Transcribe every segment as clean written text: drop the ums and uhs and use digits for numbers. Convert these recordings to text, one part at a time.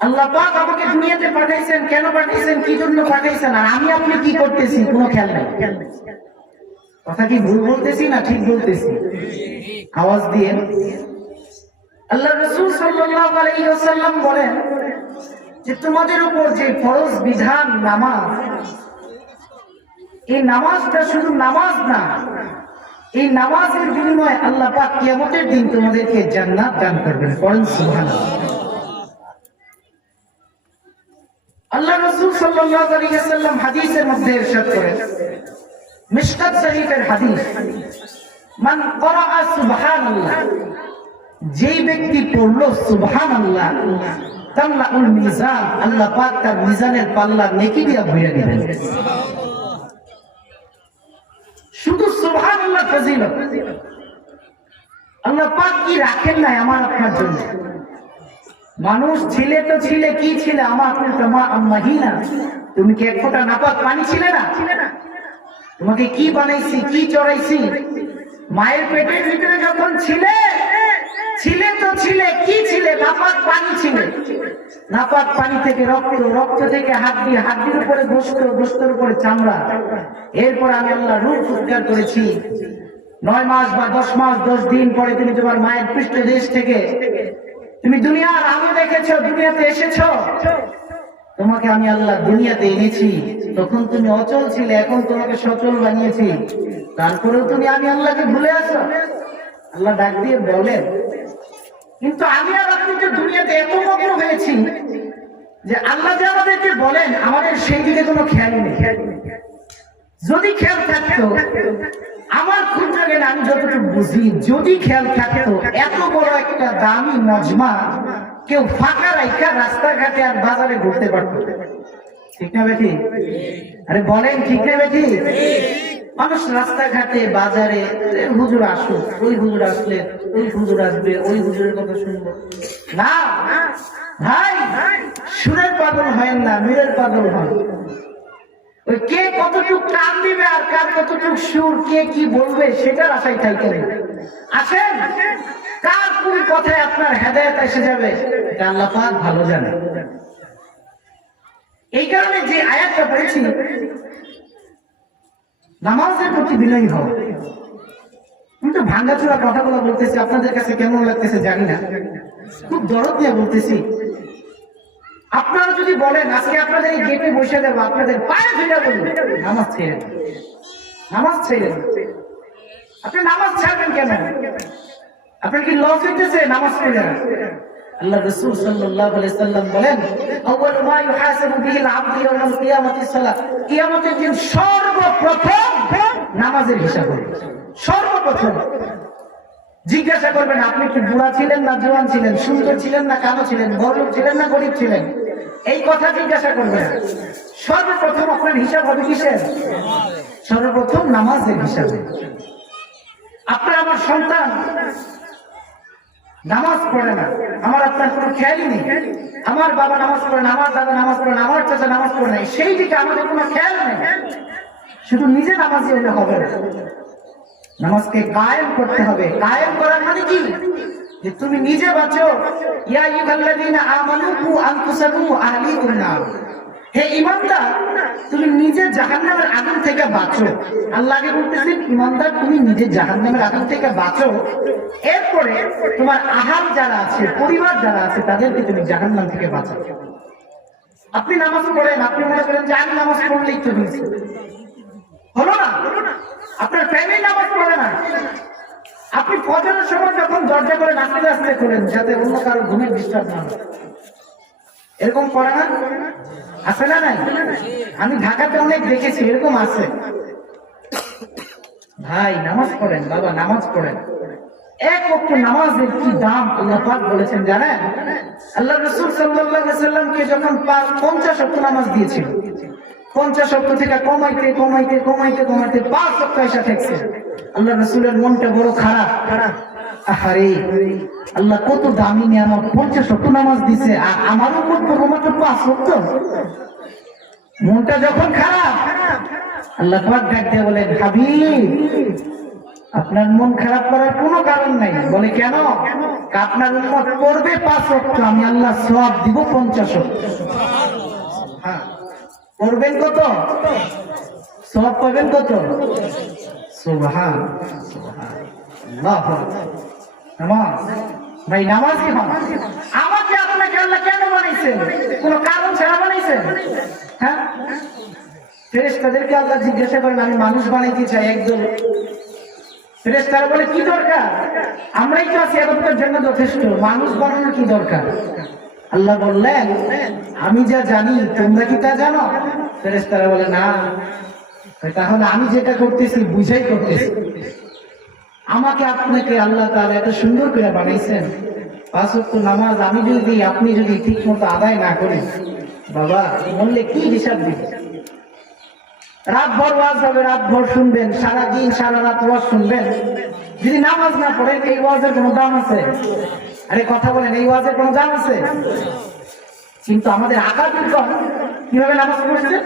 আল্লাহ পাক আমাকে দুনিয়াতে পাঠাইছেন, কেন পাঠাইছেন, কি জন্য পাঠাইছেন, আর আমি আপনি কি করতেছি কোনো খেয়াল নেই। কথা কি ভুল বলতেছি না ঠিক বলতেছি? আওয়াজ দিয়ে। আল্লাহ রাসূল সাল্লাল্লাহু আলাইহি ওয়াসাল্লাম বলেন যে তোমাদের উপর যে ফরজ বিধান নামাজ, এই নামাজটা শুধু নামাজ না, এই নামাজের বিনিময়ে আল্লাহ পাক কিয়ামতের দিন তোমাদেরকে জান্নাত দান করবেন। পড়েন সুবহানাল্লাহ। আল্লাহ রাসূল সাল্লাল্লাহু আলাইহি ওয়াসাল্লাম হাদিসের মধ্যে ইরশাদ করেন, মিশকাত শরীফের হাদিস, মান ক্বারা সুবহানাল্লাহ, যেই ব্যক্তি পড়লো সুবহানাল্লাহ, তামলাউল মিজান, আল্লাহ পাক তার মিজানের পাল্লা নেকি দিয়ে ভরে দিবেন। শুধু সুবহানাল্লাহ ফজিলত। আল্লাহ পাক কি রাখেন নাই আমার আপনার জন্য? মানুষ ছিলে তো ছিলে, কি ছিলে? আমার মাহিনা, তুমি কি এক ফোঁটা নাপাক পানি ছিলে না? তোমাকে কি বানাইছি, কি চড়াইছি? মায়ের পেটের ভিতরে যখন ছিলে তো ছিলে, কি ছিলে? নাপাক পানি ছিলে। নাপাক পানি থেকে রক্ত, রক্ত থেকে হাড্ডি, হাড্ডির উপরে গোশত, গোশতের উপরে চামড়া। এরপর আমি আল্লাহ রূহ উদ্ধার করেছি। 9 মাস বা 10 মাস 10 দিন পরে তুমি তোমার মায়ের পৃষ্ঠদেশ থেকে তুমি দুনিয়ার আলো দেখেছো, দুনিয়াতে এসেছো। তোমাকে আমি আল্লাহ দুনিয়াতে এনেছি, তখন তুমি অচল ছিলে, এখন তোমাকে সচল বানিয়েছি। তারপরেও তুমি আমি আল্লাহকে ভুলে আছো? আল্লাহ ডাক দিয়ে বলেন, কিন্তু আমি আর আপনি তো দুনিয়াতে এত মগ্ন হয়েছি যে আল্লাহ যে আমাদেরকে বলেন আমাদের সেই দিকে কোনো খেয়াল নেই। যদি খেয়াল থাকতো, আমার ক্ষুদ্র জ্ঞান আমি যতটুকু বুঝি, যদি খেয়াল থাকতো, এত বড় একটা দামি মজমা কেউ ফাঁকা রাইখা রাস্তাঘাটে আর বাজারে ঘুরতে পারতো? ঠিক না বেঠি? আরে বলেন ঠিক না বেঠি? মানুষ রাস্তাঘাটে বাজারে, হুজুর আসুক, ওই হুজুর আসলে ওই হুজুর আসবে, ওই হুজুরের কথা শুনবো না। ভাই, সুরের পাগল হয় না, নূরের পাগল হয়। ওই কে কতটুক টান দিবে আর কার কতটুক সুর, কে কি বলবে সেটার আশায় থাকেন। আসেন, কার কোন কথায় আপনার হেদায়েত এসে যাবে এটা আল্লাহ পাক ভালো জানে। এই কারণে যে আয়াতটা পড়েছি, নামাজের প্রতি বিনয়ী হও। কিন্তু ভাঙ্গাচোরা কথাগুলো বলতেছি, আপনাদের কাছে কেমন লাগতেছে জানি না, খুব দরদ নিয়ে বলতেছি। আপনারা যদি বলেন আজকে আপনাদের এই গেটে বসে দেবো, আপনাদের পায়ে ধরে বলবেন নামাজ ছেড়ে, নামাজ ছেড়ে। আপনি নামাজ ছাড়বেন কেন? আপনার কি লস হইতেছে নামাজ পড়ে? আল্লাহ রাসূল সাল্লাল্লাহু আলাইহি ওয়াসাল্লাম বলেন, আউয়ালু মা ইউহাসাবু বিহিল আবদু ইয়াওমাল কিয়ামাতিস সালাত, কিয়ামতের দিন সর্বপ্রথম নামাজের হিসাব হবে। সর্বপ্রথম জিজ্ঞাসা করবেন আপনি কি বুড়া ছিলেন না জওয়ান ছিলেন, সুন্দর ছিলেন না কালো ছিলেন, বড়লোক ছিলেন না গরিব ছিলেন, এই কথা জিজ্ঞাসা করবেন। সর্বপ্রথম আপনার হিসাব হবে কিসের? সর্বপ্রথম নামাজের হিসাবে। আপনার আমার সন্তান নামাজ পড়ে না, আমার আপনার কোনো খেয়ালই নেই। আমার বাবা নামাজ পড়ে না, আমার দাদা নামাজ পড়ে না, আমার চাচা নামাজ পড়ে না, সেই দিকে আমাদের কোনো খেয়াল নেই। শুধু নিজে নামাজি হলে হবে না, নামাজকে কায়েম করতে হবে। কায়েম করার মানে কি? যে তুমি নিজে বাঁচো। ইয়া আইয়ুহাল্লাযীনা আমানু কু আনফুসাকুম ওয়া আহলিকুম নার, হে ঈমানদার, তুমি নিজে জাহান্নামের আগুন থেকে বাঁচো। আল্লাহ আগে বলতেছেন ঈমানদার তুমি নিজে জাহান্নামের আগুন থেকে বাঁচো, এরপরে তোমার আহাল যারা আছে, পরিবার যারা আছে, তাদেরকে তুমি জাহান্নাম থেকে বাঁচাও। আপনি নামাজ পড়েন, আপনি মনে করেন যে আমি নামাজ পড়লেই তো হয়েছে, হলো না। আপনার ফ্যামিলি নামাজ পড়ে না। আপনি ফজরের সময় যখন দরজা করে নাচতে আসতে করেন যাতে অন্য কারো ঘুমের ডিস্টার্ব না হয়, এরকম করে না? আছে না নাই? আমি ঢাকাতে অনেক দেখেছি, এরকম আছে। ভাই নামাজ পড়েন, বাবা নামাজ পড়েন। এক ওয়াক্ত নামাজের কি দাম আল্লাহ পাক বলেছেন জানেন? আল্লাহ রাসূল সাল্লাল্লাহু আলাইহি ওয়াসাল্লামকে যখন 50 ওয়াক্ত নামাজ দিয়েছিল, 50 ওয়াক্ত থেকে কমাইতে কমাইতে কমাইতে কমাইতে 5 ওয়াক্ত এসে ঠেকছে। আল্লাহ রাসূলের মনটা বড় খারাপ। আহারে আল্লাহ কত দামি নিয়ামত, 50 ওয়াক্ত নামাজ দিছে, আর আমার উপর তো মাত্র 5 ওয়াক্ত। মনটা যখন খারাপ, আল্লাহ পাক ডাক দিয়ে বলেন, হাবিব আপনার মন খারাপ করার কোনো কারণ নাই। বলে কেন? আপনার উম্মত পড়বে 5 ওয়াক্ত, আমি আল্লাহ সওয়াব দিব 50 ওয়াক্ত। হ্যাঁ, পড়বেন কত, সওয়াব পাবেন কত? সুবহান সুবহানাল্লাহ। নামাজ ভাই, নামাজই হন। আমাকে আপনাকে আল্লাহ কেন বানাইছেন? কোনো কারণ ছাড়া বানাইছেন? হ্যাঁ, ফেরেশতাদেরকে আল্লাহ জিজ্ঞাসা করেন, আমি মানুষ বানাইতে চাই একদল। ফেরেশতারা বলে কি দরকার? আমরাই তো আছি, এতটার জন্য যথেষ্ট, মানুষ বানানোর কি দরকার? আল্লাহ বললেন, আমি যা জানি তোমরা কি তা জানো? ফেরেশতারা বলে না। তাহলে আমি যেটা করতেছি বুঝাই করতেছি। আমাকে আপনাকে আল্লাহ তাআলা এত সুন্দর করে বানাইছেন, 5 ওয়াক্ত নামাজ আমি যদি আপনি যদি ঠিক মতো আদায় না করি, বাবা বললে কি হিসাব দিবেন? রাত ভর ওয়াজ হবে, রাত ভর শুনবেন, সারা দিন সারা রাত ওয়াজ শুনবেন, যদি নামাজ না পড়েন এই ওয়াজের কোনো দাম আছে? আরে কথা বলেন, এই ওয়াজের কোনো দাম আছে? কিন্তু আমাদের আকাবিরগণ কিভাবে নামাজ পড়ছে?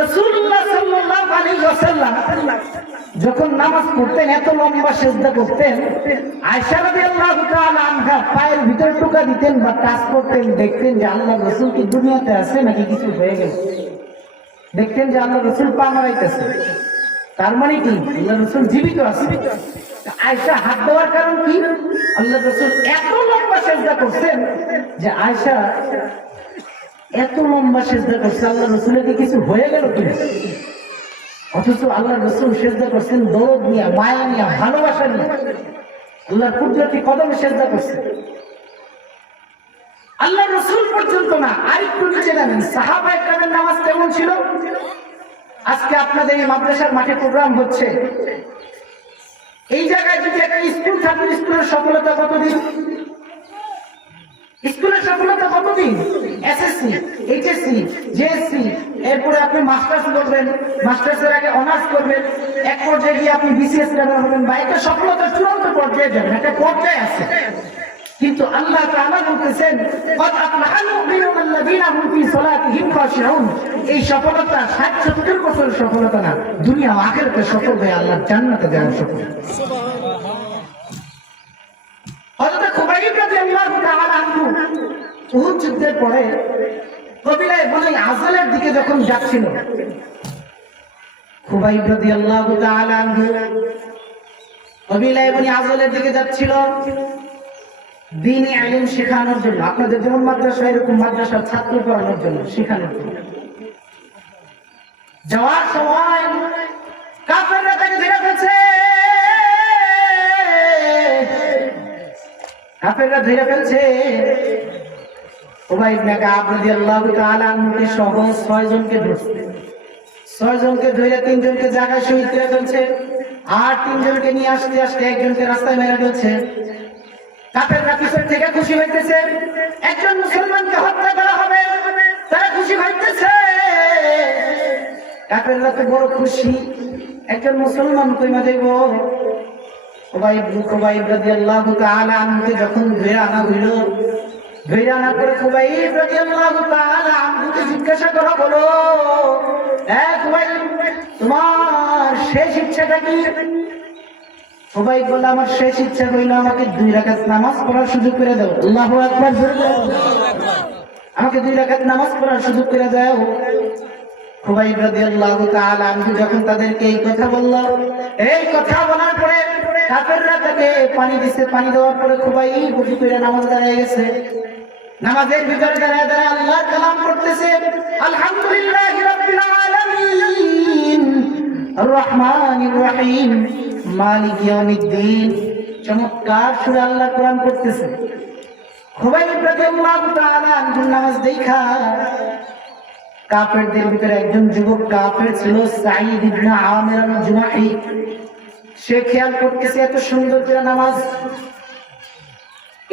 রাসূলুল্লাহ সাল্লাল্লাহু আলাইহি ওয়াসাল্লাম যখন নামাজ পড়তেন এত লম্বা সিজদা করতেন, আয়েশা রাদিয়াল্লাহু তাআলা আনহা পায়ের ভিতর টোকা দিতেন বা টাচ করতেন, দেখতেন যে আল্লাহর রাসূল কি দুনিয়াতে আছে নাকি কিছু হয়ে গেছে। দেখতেন যে আল্লাহর রাসূল পা নাড়াইতেছে, তার মানে কি আল্লাহর রাসূল জীবিত আছে। আয়েশা হাত দেওয়ার কারণ কি? আল্লাহর রাসূল এত লম্বা সিজদা করতেন যে আয়েশা এত লম্বা সিজদা করছে, আল্লাহর রাসূলের কি কিছু হয়ে গেল কিনা? অথচ আল্লাহর রাসূল সিজদা করছেন দরদ নিয়ে, মায়া নিয়ে, ভালোবাসা নিয়ে, আল্লাহর কুদরতি কদমে সিজদা করছেন। আল্লাহর রাসূল পর্যন্ত না, আরেকটু নিচে নামেন, সাহাবায়ে কেরামের নামাজ কেমন ছিল? আজকে আপনাদের এই মাদ্রাসার মাঠে প্রোগ্রাম হচ্ছে, এই জায়গায় যদি একটা স্কুল থাকতো, স্কুলের সফলতা কতদিন? স্কুলের সফলতা কতদিন? এসএসসি, এইচএসসি, জেএসসি, এরপরে আপনি মাস্টার্স করবেন, মাস্টার্সের আগে অনার্স করবেন, এক পর্যায়ে গিয়ে আপনি বিসিএস লেভেল হবেন, বা একটা সফলতার চূড়ান্ত পর্যায়ে যাবেন, একটা পর্যায়ে আছে। কিন্তু আল্লাহ তাআলা বলতেছেন, ক্বাদ আফলাহাল মুমিনুনা আল্লাযীনা হুম ফী সালাতিহিম খাশিউন। এই সফলতা 60-70 বছরের সফলতা না, দুনিয়া ও আখিরাতে সফল হয়ে আল্লাহর জান্নাতে যাওয়ার সফল। হযরত খুবাইব রাদিয়াল্লাহু তাআলা আনহু উহুদ যুদ্ধের পরে কবিলায়ে বনি আজলের দিকে যখন যাচ্ছিল, খুবাইব রাদিয়াল্লাহু তাআলা আনহু কবিলায়ে বনি আজলের দিকে যাচ্ছিল দ্বীনি ইলম শেখানোর জন্য। আপনাদের যেমন মাদ্রাসা, এরকম মাদ্রাসার ছাত্র পড়ানোর জন্য, শেখানোর জন্য যাওয়ার সময় কাফেররা তাকে ধরে ফেলছে, কাফেররা ধরে ফেলছে। উবাই ইবনে কাব রাদিয়াল্লাহু তাআলা আনহুকে সহ 6 জনকে ধরছে। 6 জনকে ধরে 3 জনকে জায়গায় শহীদ করে ফেলছে, আর 3 জনকে নিয়ে আসতে আসতে একজনকে রাস্তায় মেরে ফেলছে। কাফেররা পিছন থেকে খুশি হইতেছে, একজন মুসলমানকে হত্যা করা হবে, তারা খুশি হইতেছে। কাফেররা তো বড় খুশি, একজন মুসলমান কইমা যাইব। খুবাইব রাদিয়াল্লাহু তাআলা আনহুকে যখন ধরে আনা হইল, ধরে আনার পরে খুবাইব রাদিয়াল্লাহু তাআলা আনহুকে জিজ্ঞাসা করা হলো, খুবাইব তোমার শেষ ইচ্ছাটা কি? খুবাইব বলল, আমার শেষ ইচ্ছা হইল আমাকে 2 রাকাত নামাজ পড়ার সুযোগ করে দাও। আল্লাহু আকবার, আমাকে 2 রাকাত নামাজ পড়ার সুযোগ করে দাও। খুবাইব রাদিয়াল্লাহু তাআলা আনহু যখন তাদেরকে এই কথা বলল, এই কথা বলার পরে কাফেররা তাকে পানি দিছে, পানি দেওয়ার পরে খুবাইব উঠে করে নামাজ দাঁড়িয়ে গেছে। নামাজের ভিতরে দাঁড়িয়ে দাঁড়িয়ে আল্লাহর কালাম করতেছে, আলহামদুলিল্লাহি রাব্বিল আলামিন আর রহমানির রহিম মালিক ইয়াউমিদ্দিন। চমৎকার সুরে আল্লাহ কোরআন পড়তেছে। খুবাইব রাদিয়াল্লাহু তাআলা আনহু নামাজ দেখা কাফেরদের ভিতরে একজন যুবক কাফের ছিল, সাঈদ ইবনে আমির আল-জুমাহি। সে খেয়াল করতেছে এত সুন্দর করে নামাজ,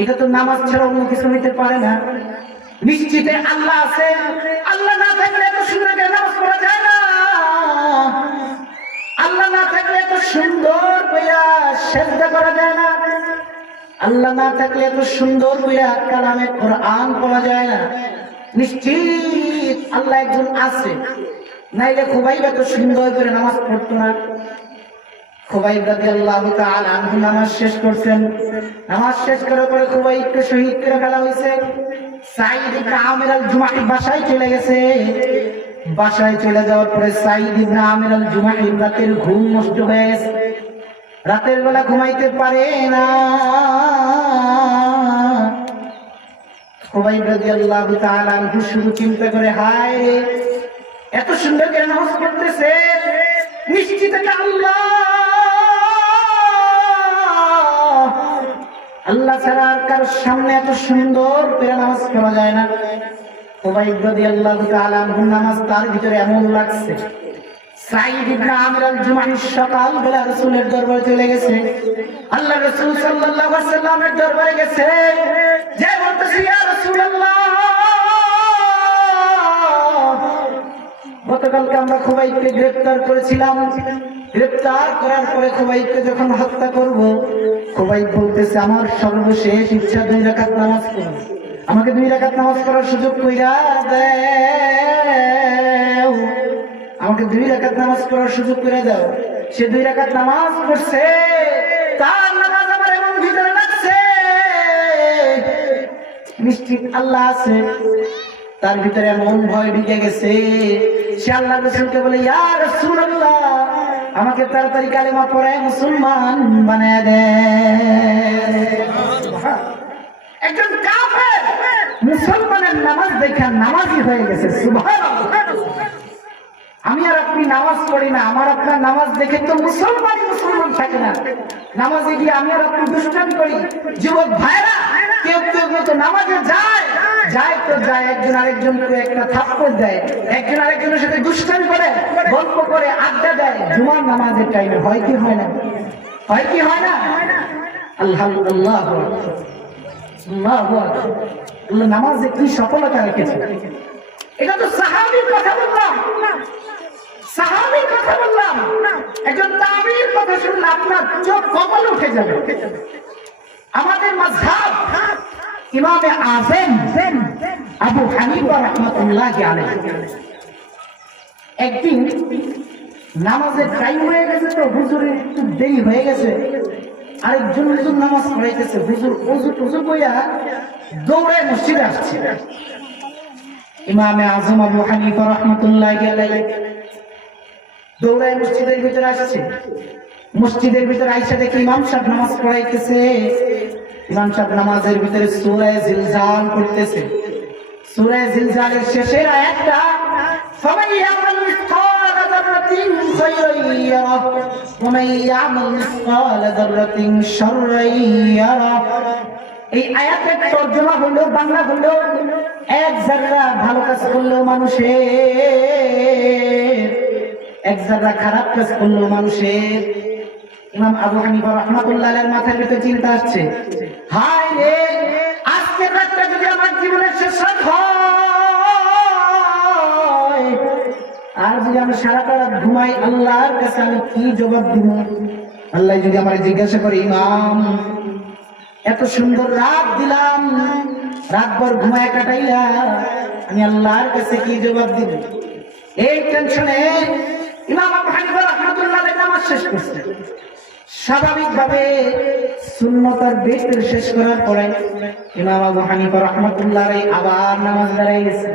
এটা তো নামাজ ছাড়া অন্য কিছু হইতে পারে না। নিশ্চিত আল্লাহ আছে, আল্লাহ না থাকলে এত সুন্দর করে নামাজ পড়া যায় না। আল্লাহ না থাকলে এত সুন্দর কইরা সিজদা করা যায় না। আল্লাহ না থাকলে এত সুন্দর কইরা কালামে কোরআন পড়া যায় না। নিশ্চিত আল্লাহ একজন আছে, নাইলে খুবাইব এত সুন্দর করে নামাজ পড়তো না। খুবাইব রাদিয়াল্লাহু তাআলা আনহু নামাজ শেষ করছেন। নামাজ শেষ করার পরে খুবাইবকে শহীদ করে ফেলা হয়েছে। সাঈদ ইবনে আমির আল জুমাহি বাসায় চলে গেছে। বাসায় চলে যাওয়ার পরে সাঈদ ইবনে আমির আল জুমাহি রাতের ঘুম নষ্ট হয়ে গেছে। রাতের বেলা ঘুমাইতে পারে না। খুবাইব রাদিয়াল্লাহু তাআলা আনহু শুধু চিন্তা করে, হায় এত সুন্দর করে নামাজ পড়তেছে, নিশ্চিত এটা আল্লাহ, আল্লাহ ছাড়া আর কারোর সামনে এত সুন্দর করে নামাজ পড়া যায় না। খুবাইব রাদিয়াল্লাহু তাআলা আনহু নামাজ তার ভিতরে এমন লাগছে। সাঈদ ইবনে আমির আল জুমাহি সকাল বেলা রাসূলের দরবারে চলে গেছে। আল্লাহ রাসূল সাল্লাল্লাহু আলাইহি ওয়াসাল্লামের দরবারে গেছে, যে বলতেছে, ইয়া রাসূলুল্লাহ, গতকালকে আমরা খুবাইবকে গ্রেফতার করেছিলাম। গ্রেফতার করার পরে খুবাইবকে যখন হত্যা করব, খুবাইব বলতেছে, আমার সর্বশেষ ইচ্ছা 2 রাকাত নামাজ পড়ব, আমাকে 2 রাকাত নামাজ পড়ার সুযোগ কইরা দাও, আমাকে 2 রাকাত নামাজ পড়ার সুযোগ করে দাও। সে 2 রাকাত নামাজ পড়ছে, তার নামাজ আমার এমন ভিতরে লাগছে নিশ্চিত আল্লাহ আছে, তার ভিতরে এমন ভয় ঢুকে গেছে। সে আল্লাহ রাসূলকে বলে, ইয়া রাসূলুল্লাহ, আমাকে তাড়াতাড়ি কালেমা পড়ায় মুসলমান বানায় দেন। একজন কাফের মুসলমানের নামাজ দেখে নামাজি হয়ে গেছে। সুবহানাল্লাহ। আমি আর আপনি নামাজ পড়ি না, আমার আপনার নামাজ দেখে তো মুসলমান থাকে না। নামাজে গিয়ে আমি আর আপনি দুষ্টামি করি। যুবক ভাইরা, কেউ কেউ তো নামাজে যায় তো যায়, একজন আরেকজনকে একটা থাপ্পড় দেয়, একজন আরেকজনের সাথে দুষ্টামি করে, গল্প করে, আড্ডা দেয় জুমার নামাজের টাইমে। হয় কি হয় না? হয় কি হয় না? আল্লাহ নামাজে কি সফলতা রেখেছে। এটা তো সাহাবীর কথা বললাম, সাহাবীর কথা বললাম। একজন তাবিঈর কথা শুনলে আপনার চোখ কপাল উঠে যাবে। আমাদের মাযহাব ইমামে আযম আবু হানিফা রাহমাতুল্লাহি আলাইহি, একদিন নামাজের টাইম হয়ে গেছে, তো হুজুরের একটু দেরি হয়ে গেছে। আরেকজন হুজুর নামাজ পড়াইতেছে, হুজুর ওযু টুযু কইরা দৌড়ায় মসজিদে আসছে। ইমামে আযম আবু হানিফা রাহমাতুল্লাহি আলাইহি দৌড়ায় মসজিদের ভিতরে আসছে। মসজিদের ভিতরে আইসা দেখে ইমাম সাহেব নামাজ পড়াইতেছে। ইমাম সাহেব নামাজের ভিতরে সূরা জিলজাল পড়তেছে। সূরা জিলজালের শেষের আয়াতটা, ফামান ইয়ামাল মিসকালা যাররাতিন খায়রান ইয়ারা ওয়া মান ইয়ামাল মিসকালা যাররাতিন শাররান ইয়ারা। এই আয়াতের তরজমা হলো, বাংলা হলো, এক যারা ভালো কাজ করলো মানুষের, এক যারা খারাপ কাজ করলো মানুষের। ইমাম আবু হানিফা রাহমাতুল্লাহ আলাইহির মাথার ভিতরে চিন্তা আসছে, হায় রে, আজকের রাতটা যদি আমার জীবনের শেষ রাত হয়, আর যদি আমি সারাটা রাত ঘুমাই, আল্লাহর কাছে আমি কি জবাব দিব? আল্লাহ যদি আমার জিজ্ঞাসা করে, ইমাম এত সুন্দর রাত দিলাম, রাতভর ঘুমায় কাটাইলা, আমি আল্লাহর কাছে কি জবাব দিব? এই টেনশনে ইমাম আবু হানিফা রাহমাতুল্লাহ আলাইহি নামাজ শেষ করছে। স্বাভাবিকভাবে সুন্নতের বিতর শেষ করার পরে ইমাম আবু হানিফা রাহমাতুল্লাহ আলাইহি আবার নামাজ দাঁড়ায় গেছে।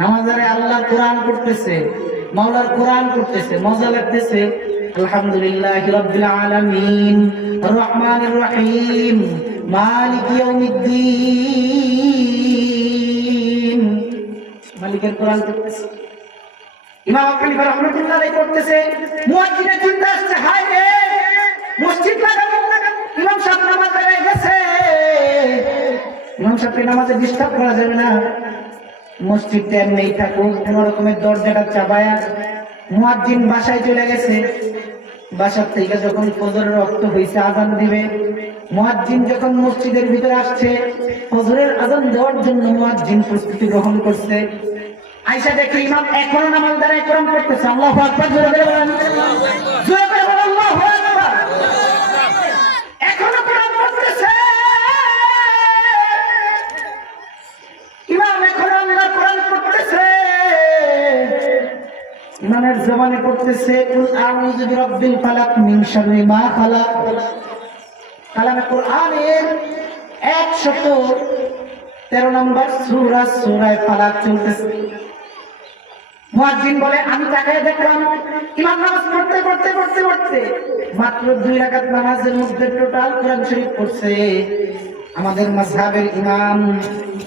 নামাজ দাঁড়ায় আল্লাহর কোরআন পড়তেছে, মাওলার কোরআন পড়তেছে, মজা লাগতেছে। আলহামদুলিল্লাহি রাব্বিল আলামিন আর রহমানির রহিম মালিক ইয়াউমিদ্দিন। মালিকের কোরআন পড়তেছে, ইমাম আবু হানিফা রাহমাতুল্লাহ আলাইহি পড়তেছে। মুয়াজ্জিনের চিন্তা আসছে, হায় রে, মসজিদ লাগাবো, ইমাম সাহেব নামাজ পড়ে গেছে, ইমাম সাহেবকে নামাজে ডিস্টার্ব করা যাবে না। মসজিদটা এমনিই থাকুক, কোন রকমের দরজাটা চাপায়া মুয়াজ্জিন বাসায় চলে গেছে। বাসার থেকে যখন ফজরের ওয়াক্ত হইছে, আযান দিবে, মুয়াজ্জিন যখন মসজিদের ভিতরে আসছে, ফজরের আযান দেওয়ার জন্য মুয়াজ্জিন প্রস্তুতি গ্রহণ করছে। আয়েশা দেখে ইমাম এখনো নামাজ দাঁড়ায় কোরআন পড়তেছে। আল্লাহু আকবার, জোরে করে বলেন, জোরে করে বলেন আল্লাহু আকবার। এখনো কোরআন পড়তেছে ইমাম, এখনো আল্লাহ কোরআন পড়তেছে। ইমানের জবানে পড়তেছে কুল আউযু বিরাব্বিল ফালাক মিন শাররি মা খালাক। কালামে কোরআনের 113 নম্বর সূরা সূরা ফালাক চলতেছে। মুয়াজ্জিন বলে আমি তাকায় দেখলাম ইমাম নামাজ পড়তে পড়তে পড়তে পড়তে মাত্র 2 রাকাত নামাজের মধ্যে টোটাল কোরআন শরীফ পড়ছে। আমাদের মাযহাবের ইমাম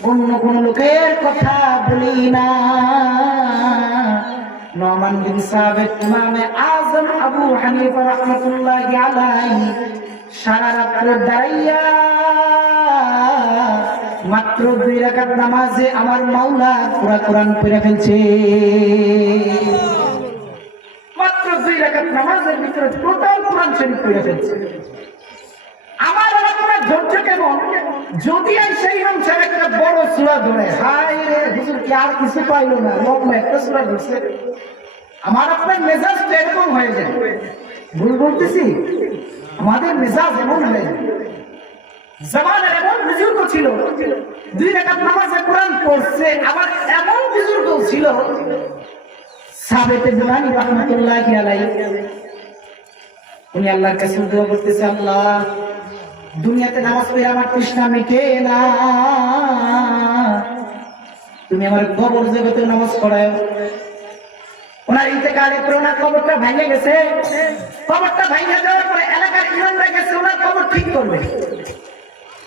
অন্য কোন লোকের কথা বলি না। নোমান বিন সাবিত ইমামে আযম আবু হানিফা রাহমাতুল্লাহি আলাইহি সারা রাত দাঁড়াইয়া মাত্র 2 রাকাত নামাজে আমার মাওলা পুরা কোরআন পড়ে ফেলছে। মাত্র 2 রাকাত নামাজের ভিতরে টোটাল কোরআন শরীফ পড়ে ফেলছে। আমার আপনার ধৈর্য কেমন? যদি সেই ইমাম সাহেব একটা বড় সূরা ধরে, হায় রে হুজুর কি আর কিছু পাইলো না, লম্বা একটা সূরা ধরছে, আমার আপনার মেজাজ এরকম হয়ে যায়। ভুল বলতেছি? আমাদের মেজাজ এমন হয়ে যায়। জামানের এমন বুজুর্গ ছিল 2 রাকাত নামাজে কোরআন পড়ছে, আবার এমন বুজুর্গ ছিল সাবিত বুনানি রাহমাতুল্লাহি আলাইহি, উনি আল্লাহর কাছে দোয়া করতেছে, আল্লাহ দুনিয়াতে নামাজ পড়ে আমার তৃষ্ণা মিটে না, তুমি আমার কবর জগতে নামাজ পড়াও। ওনার ইন্তেকালের পরে ওনার কবরটা ভেঙে গেছে। কবরটা ভেঙে যাওয়ার পরে এলাকার ইমামরা গেছে ওনার কবর ঠিক করবে।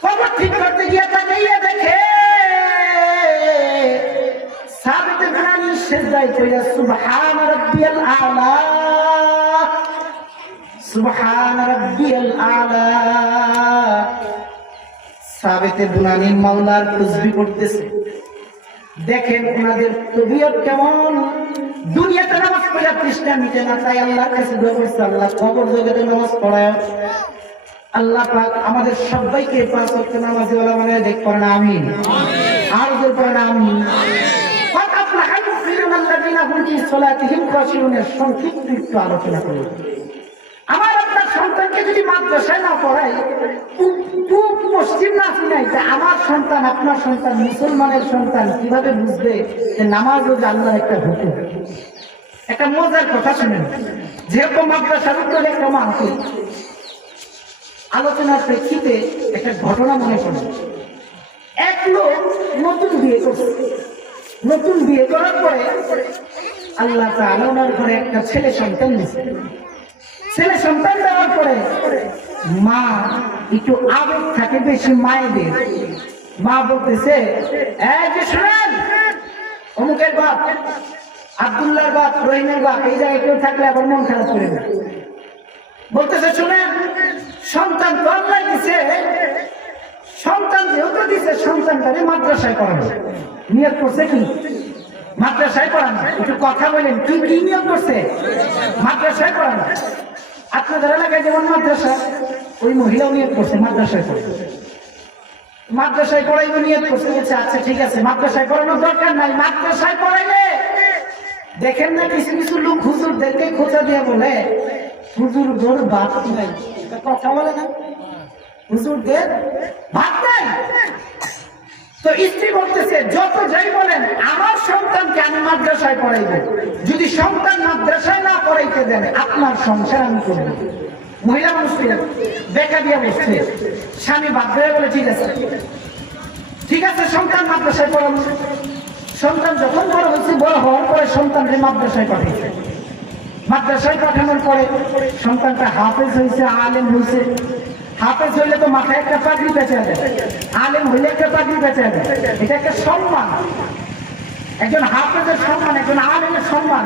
কবর ঠিক করতে গিয়ে তাকিয়ে দেখে সাবিত বুনানি সিজদায় পড়ে সুবহান রাব্বিয়াল আ'লা, সুবহান রাব্বিয়াল আ'লা। সাবিত বুনানি মাওলার তাসবিহ করতেছে। দেখেন ওনাদের তবিয়ত কেমন। দুনিয়াতে নামাজ পড়ে তৃষ্ণা মিটে না, তাই আল্লাহর কাছে দোয়া করছে, আল্লাহ কবর জগতে নামাজ পড়ায়। আল্লাহ পাক আমাদের সবাইকে 5 ওয়াক্ত নামাজি ওয়ালা বানায় দেখ, পড়েন আমিন। আর জোর পড়েন আমিন। ফাত আফলাহাল মুমিনুনা আল্লাযিনা হুম ফি সালাতিহিম খাশিউন। সংক্ষিপ্ত একটু আলোচনা করব। আমার আপনার সন্তানকে যদি মাদ্রাসায় না পড়াই, পূব পশ্চিম না শুনাই, আমার সন্তান আপনার সন্তান মুসলমানের সন্তান কিভাবে বুঝবে যে নামাজ ও আল্লাহর একটা হুকুম? একটা মজার কথা শুনেন। যেরকম মাদ্রাসার উত্তরে একটা মাহফিল আলোচনার প্রেক্ষিতে একটা ঘটনা মনে পড়ে। এক লোক নতুন বিয়ে করছে। নতুন বিয়ে করার পরে আল্লাহ তাআলা ওনার ঘরে একটা ছেলে সন্তান দিয়েছে। ছেলে সন্তান দেওয়ার পরে মা একটু আবেগ থাকে বেশি মায়েদের। মা বলতেছে, এই যে শুনেন, অমুকের বাপ, আব্দুল্লাহর বাপ, রহিমের বাপ, এই জায়গায় কেউ থাকলে আবার মন খারাপ করে না। বলতেছে শুনেন, সন্তান তো আল্লাহ দিছে, সন্তান যেহেতু দিছে সন্তানটারে মাদ্রাসায় পড়ানো। নিয়ত করছে কি? মাদ্রাসায় পড়ানো। একটু কথা বলেন, কি কি নিয়ত করছে? মাদ্রাসায় পড়ানো। আপনাদের এলাকায় যেমন মাদ্রাসা, ওই মহিলাও নিয়ত করছে মাদ্রাসায় পড়ানো। মাদ্রাসায় পড়াইবো নিয়ত করছে। বলছে আচ্ছা ঠিক আছে, মাদ্রাসায় পড়ানোর দরকার নাই। মাদ্রাসায় পড়াইলে দেখেন না কিছু কিছু লোক হুজুরদেরকে খোঁচা দিয়ে বলে, হুজুর তোর ভাত নাই। কথা বলে না, হুজুরদের ভাত নাই। তো স্ত্রী বলতেছে, যত যাই বলেন আমার সন্তানকে আমি মাদ্রাসায় পড়াইবো, যদি সন্তান মাদ্রাসায় না পড়াইতে দেন আপনার সংসার আমি করব। মহিলা মানুষ দেখা দিয়ে বসছে। স্বামী বাধ্য হয়ে বলে ঠিক আছে, ঠিক আছে, সন্তান মাদ্রাসায় পড়াবো। সন্তান যখন বড় হয়েছে, বড় হওয়ার পরে সন্তানকে মাদ্রাসায় পাঠিয়েছে। মাদ্রাসায় পাঠানোর পরে সন্তানটা হাফেজ হয়েছে, আলেম হয়েছে। হাফেজ হইলে তো মাথায় একটা পাগড়ি বেঁচে দেয়, আলেম হইলে একটা পাগড়ি বেঁচে দেয়। এটা একটা সম্মান, একজন হাফেজের সম্মান, একজন আলেমের সম্মান।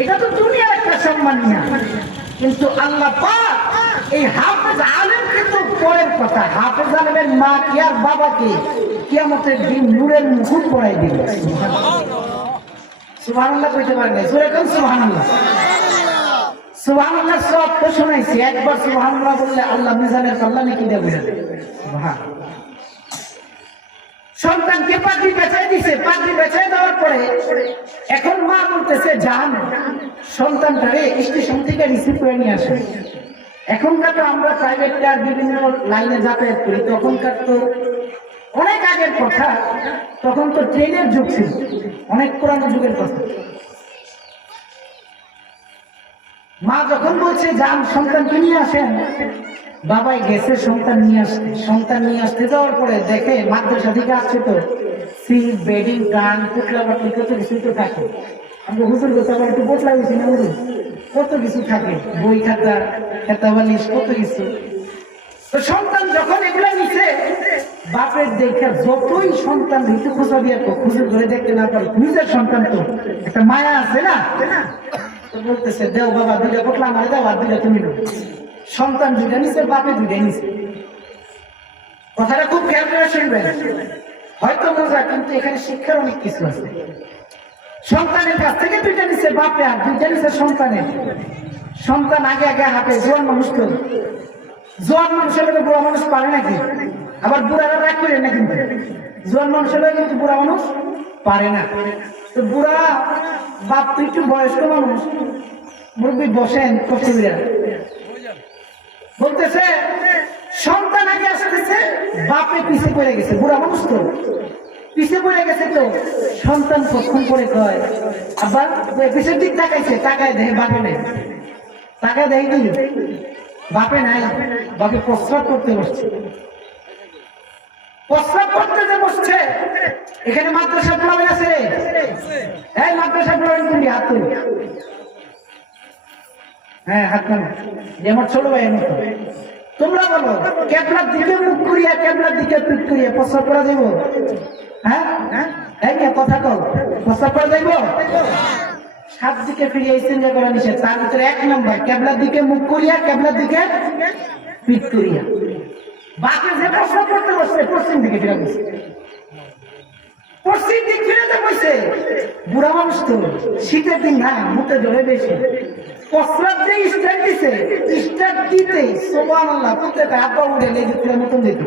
এটা তো দুনিয়ার একটা সম্মান নিয়ে। কিন্তু আল্লাহ পাক এই হাফেজ আলেমকে তো পরের কথা, হাফেজ আলেমের মা কি আর বাবাকে কিয়ামতের দিন নূরের মুকুট পরাই দিবে। সুবহানাল্লাহ কইতে পারবে? জোরে কোন সুবহানাল্লাহ। সুবহানাল্লাহ সব তো শুনাইছি। একবার সুবহানাল্লাহ বললে আল্লাহ মিজানের কল্যাণে কি দেবে? সুবহান। সন্তানকে পাগড়ি বেচাই দিছে। পাগড়ি বেচাই দেওয়ার পরে এখন মা বলতেছে, যান সন্তানটারে স্টেশন থেকে রিসিভ করে নিয়ে আসে। এখনকার তো আমরা প্রাইভেট কার বিভিন্ন লাইনে যাতায়াত করি, তখনকার তো অনেক আগের কথা, তখন তো ট্রেনের যুগ ছিল, অনেক পুরানো যুগের কথা। মা যখন বলছে যান সন্তানকে নিয়ে আসেন, বাবাই গেছে সন্তান নিয়ে আসতে। সন্তান নিয়ে আসতে যাওয়ার পরে দেখে মাদ্রাসা থেকে আসছে তো সিট, বেডিং, গান, পুটলা বাটি কত কিছু তো থাকে। আমরা হুজুর গোসা একটু পোটলা গেছি না, হুজুর কত কিছু থাকে, বই খাতা, খাতা বালিশ, কত কিছু। তো সন্তান যখন এগুলা নিছে, বাপের দেখে যতই সন্তান একটু খোঁজা দিয়ে খুঁজুর করে দেখতে না পারে, নিজের সন্তান তো একটা মায়া আছে না, তো বলতেছে দেও বাবা দুইটা পোটলা আমার দাও, আর দুইটা তুমি নাও। সন্তান দুইটা নিছে, বাপে দুইটা নিছে। কথাটা খুব খেয়াল করে শুনবেন, হয়তো মজা, কিন্তু এখানে শিক্ষার অনেক কিছু আছে। সন্তানের কাছ থেকে দুইটা নিছে বাপে, আর দুইটা নিছে সন্তানের। সন্তান আগে আগে হাঁটে, জোয়ান মানুষ তো, জোয়ান মানুষের লোক বুড়া মানুষ পারে নাকি? আবার বুড়ারা রাগ করে না, কিন্তু জোয়ান মানুষের লোক কিন্তু বুড়া মানুষ পারে না। তো বুড়া বাপ তো একটু বয়স্ক মানুষ, মুরব্বী বসেন কষ্ট করে বলতেছে, সন্তান আগে আসতেছে, বাপে পিছিয়ে পড়ে গেছে, বুড়া মানুষ তো পিছিয়ে পড়ে গেছে। তো সন্তান কখন করে কয়, আবার পিছের দিক তাকাইছে, তাকায় দেখে বাপে নেই, তাকায় দেখে কি বাপে নাই, বাপে প্রস্রাব করতে বসছে। প্রস্রাব করতে যে বসছে, এখানে মাদ্রাসা পড়াবে আছে, এই মাদ্রাসা পড়াবেন তুমি, হাত তুলি, হ্যাঁ হাত নামো, যে আমার ছোট ভাইয়ের মতো। তোমরা বলো, ক্যাবলার দিকে মুখ করিয়া, ক্যাবলার দিকে পিঠ করিয়া প্রস্রাব করা যাইব? হ্যাঁ এই কথা কও, প্রস্রাব করা যাইব? সাত দিকে ফিরিয়ে ইস্তেঞ্জা করা নিষেধ। তার ভিতরে 1 নম্বর, ক্যাবলার দিকে মুখ করিয়া, ক্যাবলার দিকে পিঠ করিয়া। বাকি যে প্রস্রাব করতে বসছে, পশ্চিম দিকে ফিরে বসছে, পশ্চিম দিক ফিরে বসছে। বুড়া মানুষ তো, শীতের দিন না, মুখে জলে বেশি, প্রস্রাব যে স্টার্ট দিছে, স্টার্ট দিতে সুবহানাল্লাহ প্রত্যেকটা আপা উঠে লেগে ফিরে মতন দিত।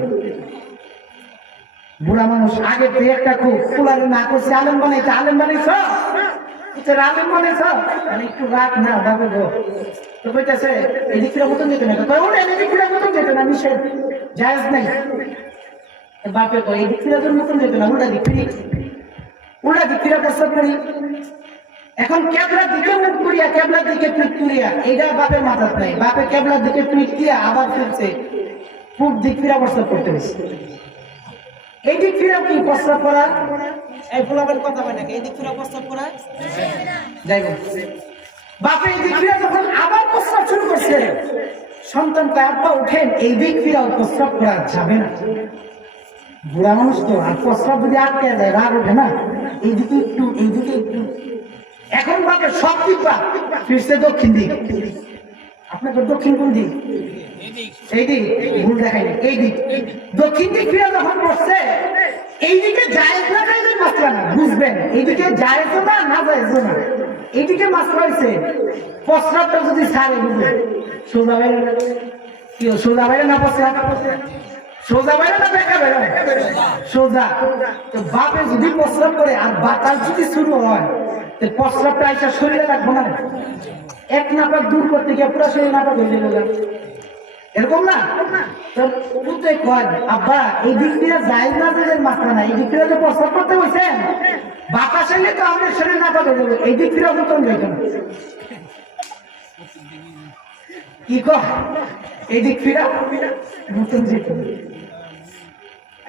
বুড়া মানুষ আগে তো একটা খুব ফুলারে না করছে, আলেম বানাইছে, আলেম বানাইছ, আলেম বানাইছ, মানে একটু রাগ না ভাবে গো। তো কইতাছে এদিক ফিরে মতন যেত না, এদিক ফিরে মতন যেত না, নিষেধ, জায়েজ নাই। বাপে কয় এদিক ফিরে মতন যেত না, উল্টা দিক ফিরি, উল্টা দিক ফিরে প্রস্রাব করি। এখন ক্যাবলার দিকে মুখ করিয়া, ক্যাবলার দিকে পিঠ করিয়া, এইটা বাপের মাথার নাই। বাপে ক্যাবলার দিকে পিঠ দিয়া আবার ফিরছে, পূব দিক ফিরা প্রস্রাব করতে হয়েছে। এই দিক ফিরাও কি প্রস্রাব করা? এই ফুলাবের কথা হয় নাকি? এই দিক ফিরা প্রস্রাব করা যাই হোক, বাপে এই দিক ফিরা যখন আবার প্রস্রাব শুরু করছে, সন্তান কয় আব্বা উঠেন, এই দিক ফিরাও প্রস্রাব করা যাবে না। বুড়া মানুষ তো, আর প্রস্রাব যদি আটকে যায় রাগ ওঠে না, এইদিকে একটু, এইদিকে একটু। এখন বাপে সব দিক বা ফিরছে দক্ষিণ দিক। আপনাকে দক্ষিণ কোন দিক? এই দিক, ভুল দেখায়নি, এই দিক। দক্ষিণ দিক ফিরে যখন বসছে, এইদিকে জায়েজ না জায়েজের মাসলা না, বুঝবেন, এইদিকে জায়েজ না, না জায়েজ না, এইদিকে মাসলা হয়েছে। প্রস্রাবটা যদি ছাড়ে, বুঝবেন সোজা বাইরে, কি সোজা বাইরে না প্রস্রাব, সোজা বাইরে না বেঁকা বেরোয়, সোজা। তো বাপে যদি প্রস্রাব করে আর বাতাস যদি শুরু হয়, প্রস্রাবটা এসে শরীরে রাখবো না, 1 নাপাক দূর করতে গিয়ে পুরো শরীর নাপাক হয়ে যাবে, এরকম না? কয় আব্বা এই দিক দিয়ে জায়েজ না জায়েজের মাত্রা না, এই দিক দিয়ে প্রস্রাব করতে বসেন, বাতাস এলে তো আমাদের শরীর নাপাক হয়ে যাবে, এই দিক ফিরে মতন যাইত না। কি কয় এই দিক ফিরা মতন যেত।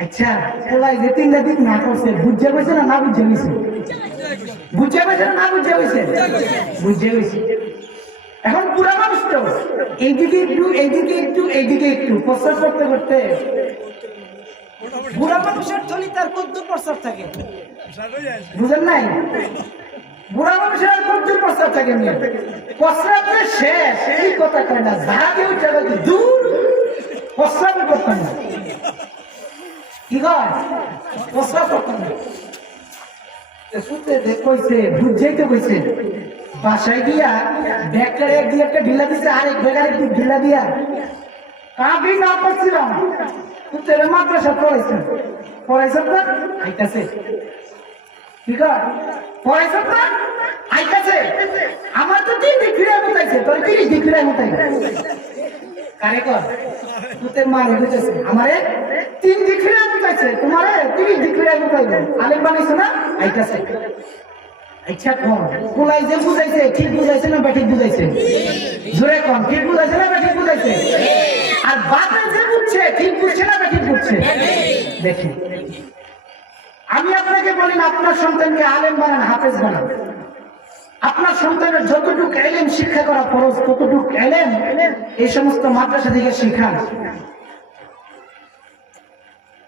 আচ্ছা ওলাই যে 3টা দিক না করছে, বুঝে গেছে না, না বুঝে গেছে? বুঝে গেছে না, না বুঝে গেছে? বুঝে গেছে। এখন পুরা মানুষ তো এইদিকে একটু, এইদিকে একটু, এইদিকে একটু প্রস্রাব করতে করতে, বুড়া মানুষের থলি তার কদ্দুর প্রস্রাব থাকে, বুঝেন নাই? বুড়া মানুষের কদ্দুর প্রস্রাব থাকে, প্রস্রাবের শেষ এই কথা কয় না, যা কেউ যাবে দূর প্রস্রাব করতাম না, কি কয় প্রস্রাব করতাম না। শুনতে কইছে, বুঝছেই তো কইছে, বাসায় গিয়া ব্যাগটারে একদিকে একটা ঢিলা দিচ্ছে, আরেক ব্যাগার একটু ঢিলা দিয়া আমি না করছিলাম, তোর মাদ্রাসা পড়াইছেন, পড়াইছেন না আইতাছে, ঠিক আছে পড়াইছেন না আইতাছে, আমার তো 3 দিক ফিরে মতাইছে, তোর 30 দিক ফিরে মতাই কারে কর তোর মারে বুঝেছে, আমারে 3 দিক ফিরে মতাইছে, তোমারে 30 দিক ফিরে মতাইবে, আলেম বানাইছো না আইতাছে। আচ্ছা কোন কুলাই যে বুঝাইছে ঠিক বুঝাইছে না ব্যাঠিক বুঝাইছে? জোরে কোন ঠিক বুঝাইছে না ব্যাঠিক বুঝাইছে? আর বাপে যে বুঝছে ঠিক বুঝছে না ব্যাঠিক বুঝছে? দেখি আমি আপনাকে বলি না আপনার সন্তানকে আলেম বানান, হাফেজ বানান। আপনার সন্তানের যতটুকু এলেম শিক্ষা করা ফরজ ততটুকু এলেম এই সমস্ত মাদ্রাসা থেকে শিখান।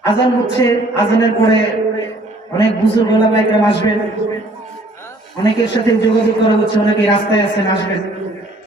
আজান হচ্ছে, আজানের পরে অনেক বুজুর্গ ওলামা একরাম আসবেন, অনেকের সাথে যোগাযোগ করা হচ্ছে, অনেকে রাস্তায় আছেন, আসবেন।